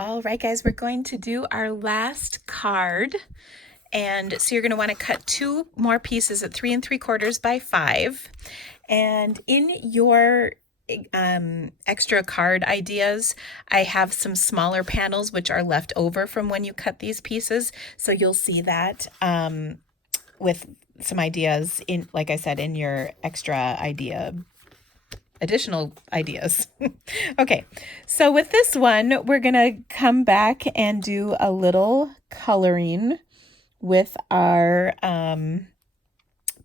All right, guys, we're going to do our last card. And so you're going to want to cut two more pieces at 3 3/4 by 5. And in your extra card ideas, I have some smaller panels which are left over from when you cut these pieces. So you'll see that with some ideas in, like I said, in your extra additional ideas. Okay, so with this one, we're gonna come back and do a little coloring with our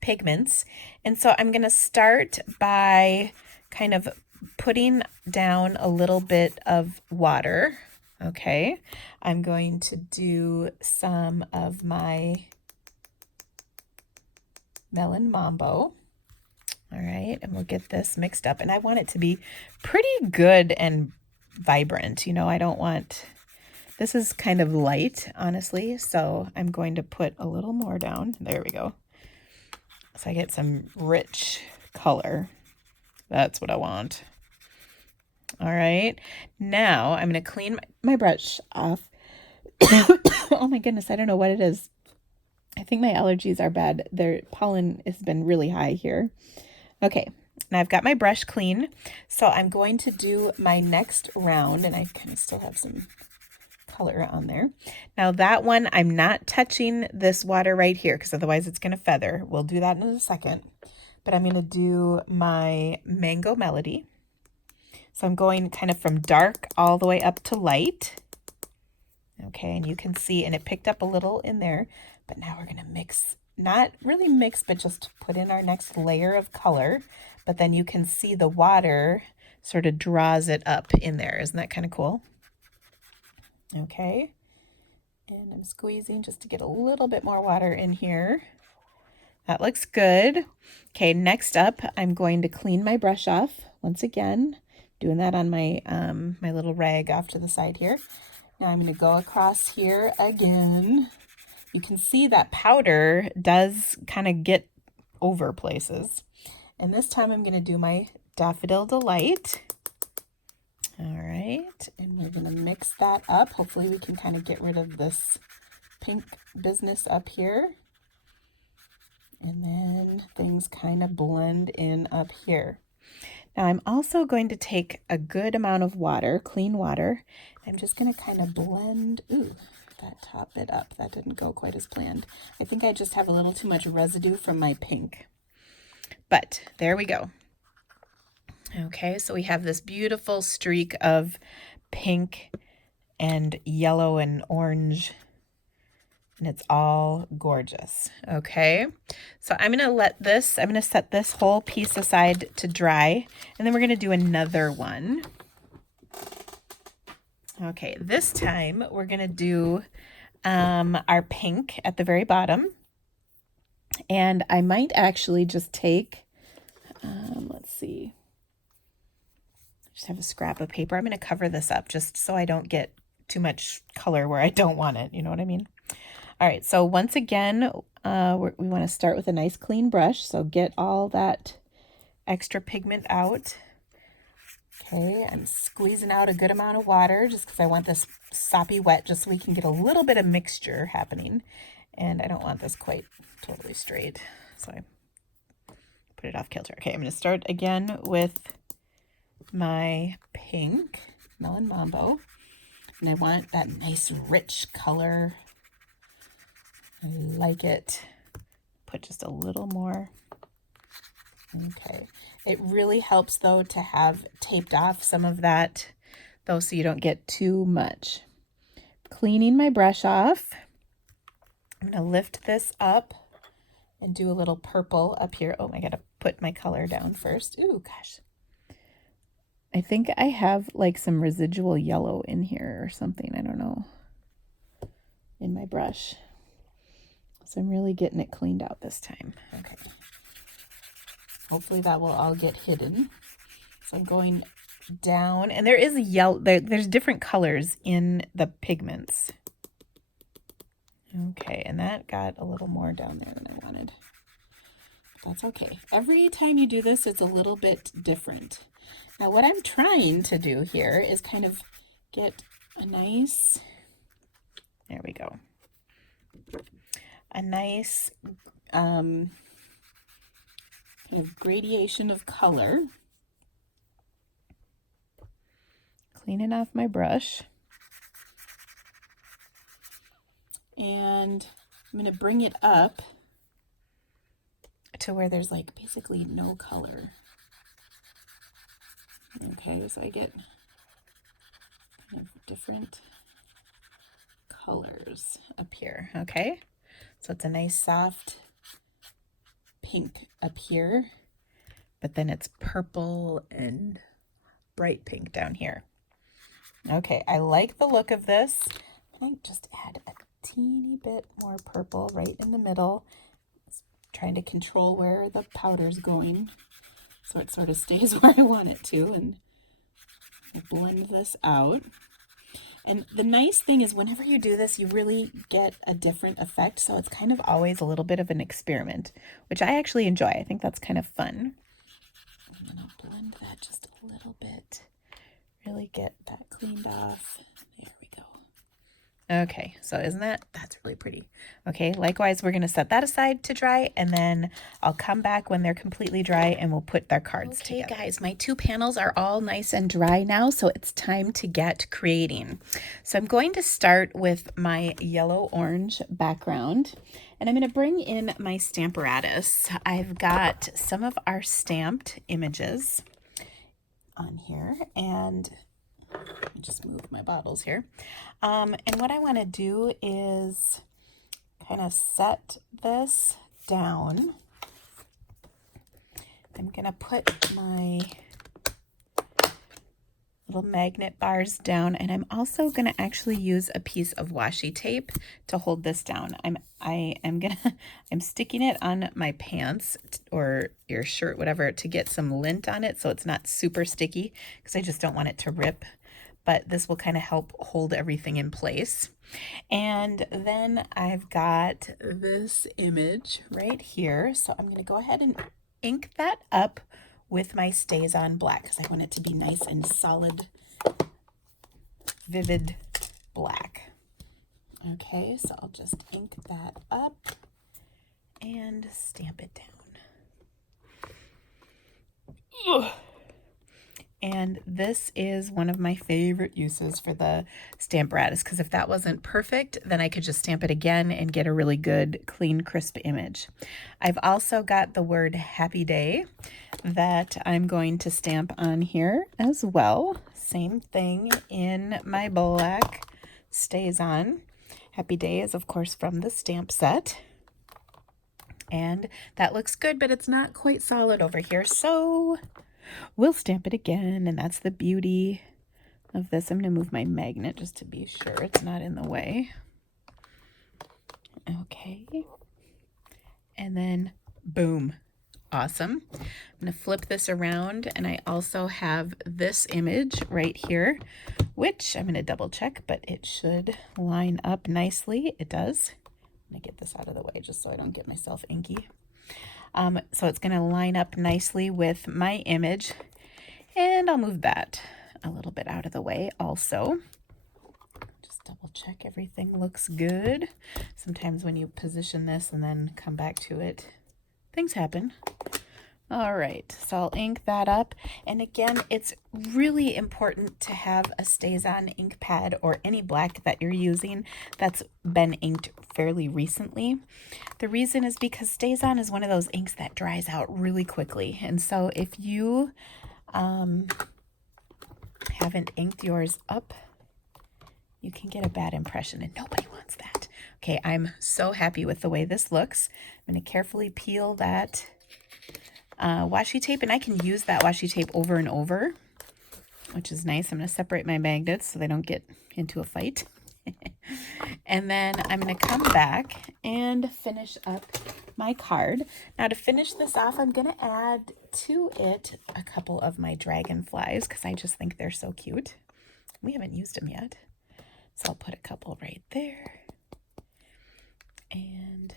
pigments. And so I'm gonna start by kind of putting down a little bit of water. Okay, I'm going to do some of my Melon Mambo. All right, and we'll get this mixed up. And I want it to be pretty good and vibrant. You know, I don't want, this is kind of light, honestly. So I'm going to put a little more down. There we go. So I get some rich color. That's what I want. All right, now I'm going to clean my brush off. Oh my goodness, I don't know what it is. I think my allergies are bad. Their pollen has been really high here. Okay, and I've got my brush clean, so I'm going to do my next round, and I kind of still have some color on there. Now that one, I'm not touching this water right here because otherwise it's going to feather. We'll do that in a second, but I'm going to do my Mango Melody. So I'm going kind of from dark all the way up to light. Okay, and you can see, and it picked up a little in there, but now we're going to mix. Not really mix, but just put in our next layer of color. But then you can see the water sort of draws it up in there. Isn't that kind of cool? Okay. And I'm squeezing just to get a little bit more water in here. That looks good. Okay, next up, I'm going to clean my brush off once again. Doing that on my, my little rag off to the side here. Now I'm going to go across here again. You can see that powder does kind of get over places. And this time I'm going to do my Daffodil Delight. All right, and we're going to mix that up. Hopefully we can kind of get rid of this pink business up here. And then things kind of blend in up here. Now I'm also going to take a good amount of water, clean water. I'm just going to kind of blend, that top bit up. That didn't go quite as planned. I think I just have a little too much residue from my pink. But there we go. Okay, so we have this beautiful streak of pink and yellow and orange, and it's all gorgeous. Okay, so I'm gonna set this whole piece aside to dry, and then we're gonna do another one. Okay, this time we're gonna do our pink at the very bottom, and I might actually just take, let's see, just have a scrap of paper. I'm going to cover this up just so I don't get too much color where I don't want it. You know what I mean? All right. So once again, we want to start with a nice clean brush. So get all that extra pigment out. Okay. I'm squeezing out a good amount of water just because I want this soppy wet just so we can get a little bit of mixture happening. And I don't want this quite totally straight. So I put it off kilter. Okay. I'm going to start again with my pink Melon Mambo, and I want that nice rich color. I like it. Put just a little more. Okay, it really helps though to have taped off some of that though so you don't get too much. Cleaning my brush off, I'm going to lift this up and do a little purple up here. Oh, I gotta put my color down first. Ooh, gosh. I think I have like some residual yellow in here or something. I don't know. In my brush. So I'm really getting it cleaned out this time. Okay. Hopefully that will all get hidden. So I'm going down, and there is a yellow, there's different colors in the pigments. Okay, and that got a little more down there than I wanted. That's okay. Every time you do this, it's a little bit different. Now what I'm trying to do here is kind of get a nice, there we go, a nice kind of gradation of color. Cleaning off my brush. And I'm going to bring it up to where there's like basically no color. Okay, so I get kind of different colors up here. Okay, so it's a nice soft pink up here, but then it's purple and bright pink down here. Okay, I like the look of this. I might just add a teeny bit more purple right in the middle. Trying to control where the powder's going so it sort of stays where I want it to, and blend this out. And the nice thing is whenever you do this, you really get a different effect. So it's kind of always a little bit of an experiment, which I actually enjoy. I think that's kind of fun. And then I'll blend that just a little bit. Really get that cleaned off. There we go. Okay, so that's really pretty. Okay, likewise, we're going to set that aside to dry, and then I'll come back when they're completely dry and we'll put their cards together. Okay, guys, my 2 panels are all nice and dry now, so it's time to get creating. So I'm going to start with my yellow-orange background, and I'm going to bring in my Stamparatus. I've got some of our stamped images on here, and let me just move my bottles here. And what I want to do is kind of set this down. I'm going to put my little magnet bars down, and I'm also going to actually use a piece of washi tape to hold this down. I'm sticking it on my pants or your shirt, whatever, to get some lint on it so it's not super sticky, because I just don't want it to rip. But this will kind of help hold everything in place. And then I've got this image right here. So I'm going to go ahead and ink that up with my StazOn black, because I want it to be nice and solid, vivid black. Okay, so I'll just ink that up and stamp it down. Ugh. And this is one of my favorite uses for the Stamparatus, because if that wasn't perfect, then I could just stamp it again and get a really good, clean, crisp image. I've also got the word Happy Day that I'm going to stamp on here as well. Same thing in my black StazOn. Happy Day is, of course, from the stamp set. And that looks good, but it's not quite solid over here, so we'll stamp it again, and that's the beauty of this. I'm going to move my magnet just to be sure it's not in the way. Okay. And then, boom. Awesome. I'm going to flip this around, and I also have this image right here, which I'm going to double check, but it should line up nicely. It does. I'm going to get this out of the way just so I don't get myself inky. So it's going to line up nicely with my image, and I'll move that a little bit out of the way also. Just double check everything looks good. Sometimes when you position this and then come back to it, things happen. All right, so I'll ink that up. And again, it's really important to have a StazOn ink pad or any black that you're using that's been inked fairly recently. The reason is because StazOn is one of those inks that dries out really quickly. And so if you haven't inked yours up, you can get a bad impression, and nobody wants that. Okay, I'm so happy with the way this looks. I'm going to carefully peel that washi tape, and I can use that washi tape over and over, which is nice. I'm going to separate my magnets so they don't get into a fight. And then I'm going to come back and finish up my card. Now to finish this off, I'm going to add to it a couple of my dragonflies because I just think they're so cute. We haven't used them yet. So I'll put a couple right there and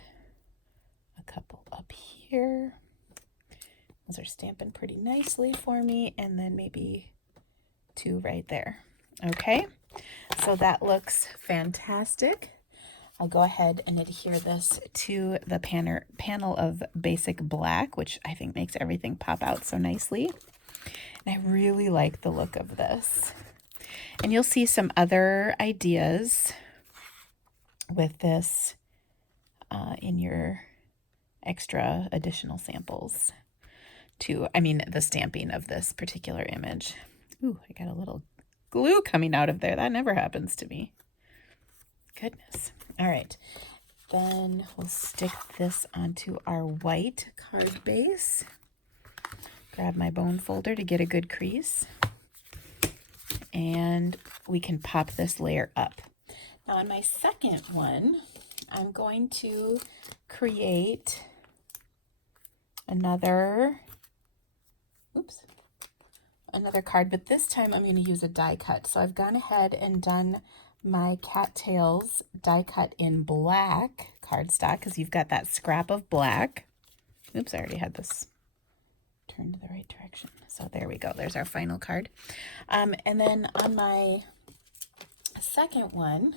a couple up here. Those are stamping pretty nicely for me, and then maybe two right there. Okay, so that looks fantastic. I'll go ahead and adhere this to the panel of basic black, which I think makes everything pop out so nicely. And I really like the look of this. And you'll see some other ideas with this in your extra additional samples too. I mean, the stamping of this particular image. Ooh, I got a little glue coming out of there. That never happens to me. Goodness. All right. Then we'll stick this onto our white card base. Grab my bone folder to get a good crease. And we can pop this layer up. Now on my second one, I'm going to create another card, but this time I'm going to use a die cut. So I've gone ahead and done my cattails die cut in black cardstock because you've got that scrap of black. Oops, I already had this turned to the right direction. So there we go. There's our final card. And then on my second one,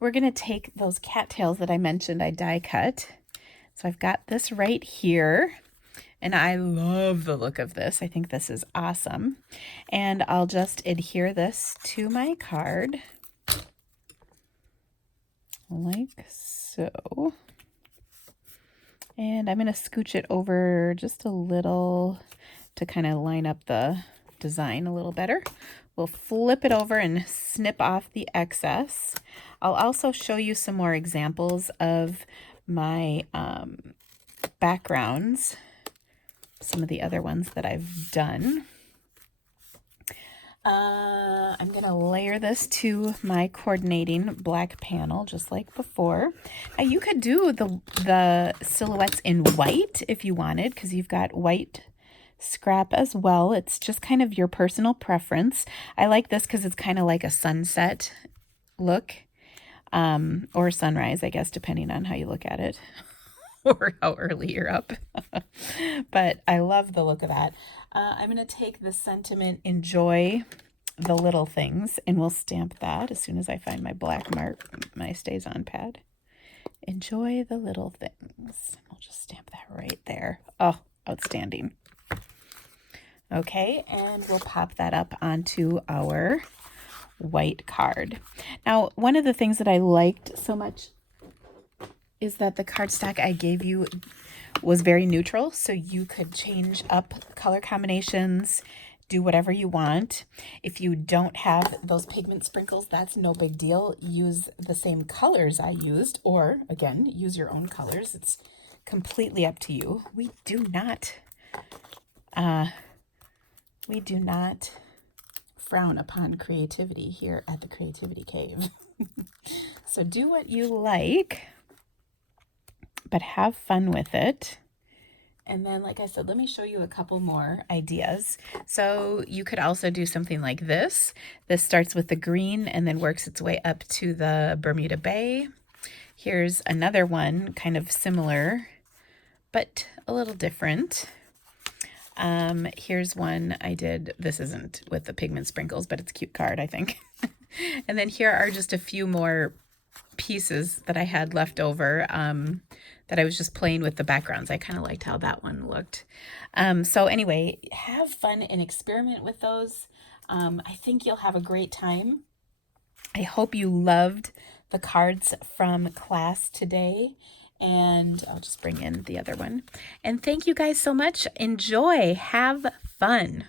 we're going to take those cattails that I mentioned I die cut. So I've got this right here. And I love the look of this. I think this is awesome. And I'll just adhere this to my card like so. And I'm going to scooch it over just a little to kind of line up the design a little better. We'll flip it over and snip off the excess. I'll also show you some more examples of my backgrounds, some of the other ones that I've done. I'm going to layer this to my coordinating black panel just like before. Now you could do the silhouettes in white if you wanted, because you've got white scrap as well. It's just kind of your personal preference. I like this because it's kind of like a sunset look, or sunrise, I guess, depending on how you look at it or how early you're up. But I love the look of that. I'm going to take the sentiment, enjoy the little things, and we'll stamp that as soon as I find my black mark, my Stays On pad. Enjoy the little things. I'll just stamp that right there. Oh, outstanding. Okay, and we'll pop that up onto our white card. Now, one of the things that I liked so much is that the cardstock I gave you was very neutral, so you could change up color combinations, do whatever you want. If you don't have those pigment sprinkles, that's no big deal. Use the same colors I used, or again, use your own colors. It's completely up to you. We do not frown upon creativity here at the Creativity Cave. So do what you like, but have fun with it. And then, like I said, let me show you a couple more ideas. So you could also do something like this. This starts with the green and then works its way up to the Bermuda Bay. Here's another one, kind of similar, but a little different. Here's one I did. This isn't with the pigment sprinkles, but it's a cute card, I think. And then here are just a few more pieces that I had left over that I was just playing with the backgrounds. I kind of liked how that one looked. So anyway, have fun and experiment with those. I think you'll have a great time. I hope you loved the cards from class today. And I'll just bring in the other one. And thank you guys so much. Enjoy. Have fun.